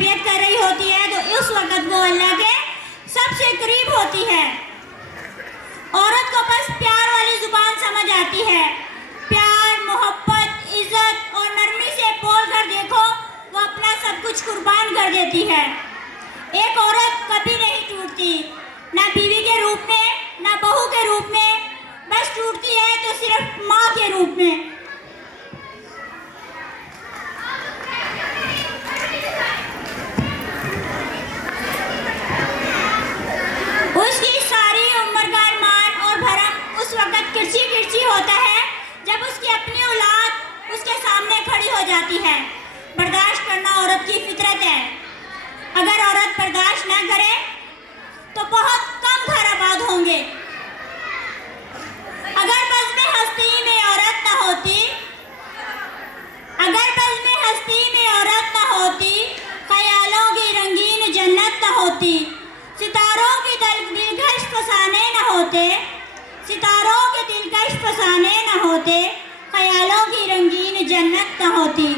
تربیت کر رہی ہوتی ہے تو اس وقت وہ اللہ کے سب سے قریب ہوتی ہے۔ عورت کو بس پیار والی زبان سمجھ آتی ہے، پیار، محبت، عزت اور نرمی سے بول کر دیکھو، وہ اپنا سب کچھ قربان کر دیتی ہے۔ ایک عورت کبھی نہیں ٹوٹتی، نہ بیوی کے روپ میں، نہ بہو کے روپ میں، بس ٹوٹتی ہے تو صرف ماں کے روپ میں۔ اس کی ساری عمر کا ارمان اور بھرم اس وقت کرچی کرچی ہوتا ہے جب اس کی اپنی اولاد اس کے سامنے کھڑی ہو جاتی ہے۔ برداشت کرنا عورت کی فطرت ہے۔ اگر عورت برداشت نہ کرے تو بہت کم گھر آباد ہوں گے۔ اگر بزم ہستی میں عورت نہ ہوتی، اگر بزم ہستی میں عورت نہ ہوتی، خیالوں کی رنگین جنت نہ ہوتی، ستاروں کے دلکش فسانے نہ ہوتے، ستاروں کے دلکش فسانے نہ ہوتے، خیالوں کی رنگین جنت نہ ہوتی۔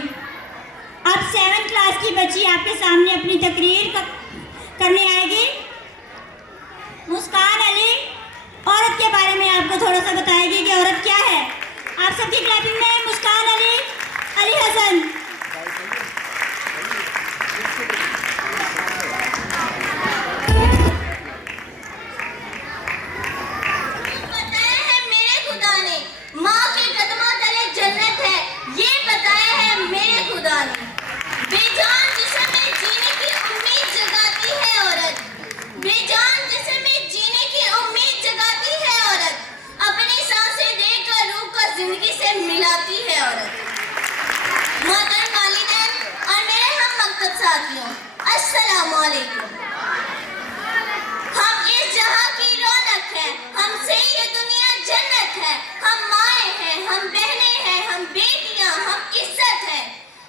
اب 7 کلاس کی بچی آپ کے سامنے اپنی تقریر کرنے آئے گی۔ مسکان علی عورت کے بارے میں آپ کو تھوڑا سا بتائے گی کہ عورت کیا ہے۔ آپ سب کی کلیپنگ میں مسکان علی، علی حسن۔ السلام علیکم۔ ہم اس جہاں کی رونق ہیں، ہم سے یہ دنیا جنت ہے، ہم مائیں ہیں، ہم بہنیں ہیں، ہم بیٹیاں، ہم عزت ہیں،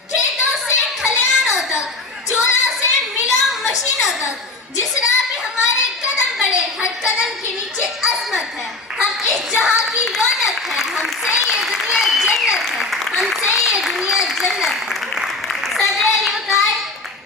کھیتوں سے کھلیانوں تک، چولہا سے ملا مشینوں تک، جس راہ پہ ہمارے قدم بڑھے ہر قدم کے نیچے عظمت ہے۔ ہم اس جہاں کی رونق ہیں، ہم سے یہ دنیا جنت ہے، ہم سے یہ دنیا جنت ہے۔ صدر علی وقار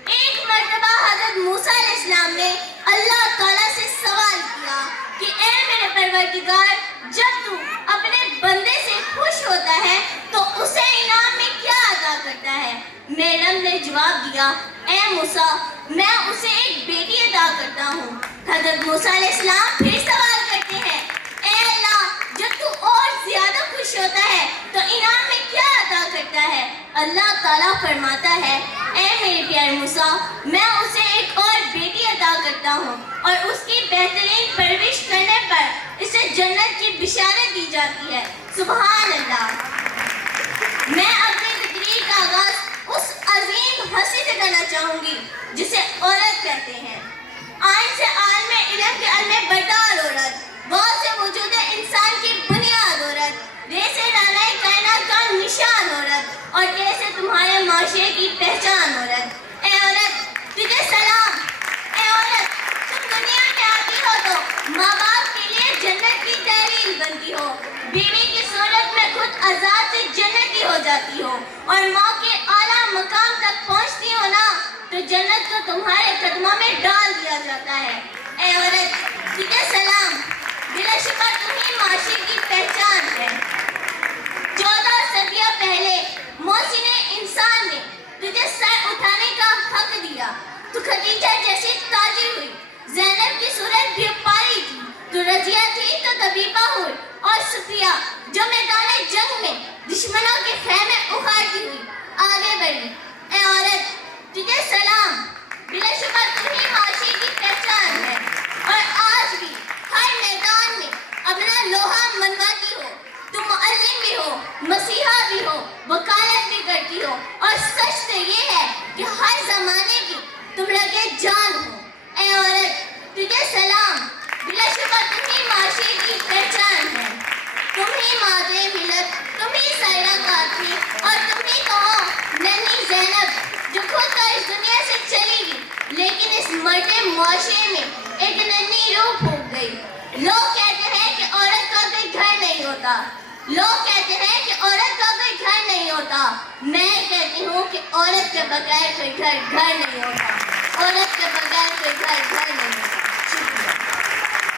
ایک مرتبہ حضرت موسیٰ علیہ السلام نے اللہ تعالیٰ سے سوال کیا کہ اے میرے پروردگار، جب تو اپنے بندے سے خوش ہوتا ہے تو اسے انعام میں کیا عطا کرتا ہے؟ میرے رب نے جواب دیا، اے موسیٰ، میں اسے ایک بیٹی عطا کرتا ہوں۔ حضرت موسیٰ علیہ السلام پھر سوال کرتے ہیں، اے اللہ، جب تو اور زیادہ خوش ہوتا ہے تو انعام میں کیا عطا کرتا ہے؟ اللہ تعالیٰ فرماتا ہے، اے میرے پیارے موسیٰ، میں اسے ایک اور بیٹی عطا کرتا ہوں اور اس کی بہترین پرورش کرنے پر اسے جنت کی بشارت دی جاتی ہے۔ سبحان اللہ۔ میں اپنی تقریر کا آغاز اس عظیم ہستی سے کرنا چاہوں گی جسے عورت کہتے ہیں۔ آئین سے عالم علم کے علم بردار عورت، واو سے وجود انسان کی بنیاد عورت، رے سے رانائے کائنات کا نشان عورت، اور ٹے سے تمہارے معاشرے کی پہچان عورت۔ اے عورت، تجھے سلام۔ اے عورت، تم دنیا میں آتی ہو تو ماں باپ کے لیے جنت کی تحریر بنتی ہو، بیوی کی صورت میں خود آزاد سے جنتی ہو جاتی ہو، اور ماں کے اعلیٰ مقام تک پہنچتی ہو نا تو جنت کو تمہارے قدموں میں ڈال دیا جاتا ہے۔ اے عورت، تجھے سلام۔ بلا شبہ تمہیں معاشرے کی پہچان ہے۔ 14 صدیاں پہلے محسن انسان نے تجھے سر اٹھانے کا حق دیا۔ تو خدیجہ جیسی تاجر ہوئی، زینب کی صورت بھی پاری تھی، تو رضیہ تھی تو طبیبہ ہوئی، اور صفیہ جو میدان جنگ میں دشمنوں کے خیمے اکھاڑتی ہوئی آگے بڑھی۔ اے عورت، تجھے سلام۔ بلا شبہ تمہیں معاشرے کی پہچان ہے، اور آج بھی ہر میدان میں اپنا لوہا منواتی ہو۔ تم معلم بھی ہو، مسیحا بھی ہو، وکالت بھی کرتی ہو، اور سچ تو یہ ہے کہ ہر زمانے کی تم لگے جان ہو۔ اے عورت، تجھے سلام۔ بلا شبہ تمہیں معاشرے کی پہچان ہے۔ تم ہی مادے ملت، تم ہی سائرہ کافی، اور تم ہی کہو ننھی زینب جو خود تو اس دنیا سے چلی گئی لیکن اس مرتے معاشرے میں ایک ننھی روح پھونک گئی۔ لوگ کہتے ہیں کہ عورت کا کوئی گھر نہیں ہوتا، لوگ کہتے ہیں کہ عورت کا کوئی گھر نہیں ہوتا. میں کہتی ہوں کہ عورت کے بغیر کوئی گھر نہیں ہوتا. عورت کے بغیر کوئی گھر نہیں ہوتا. شکریہ.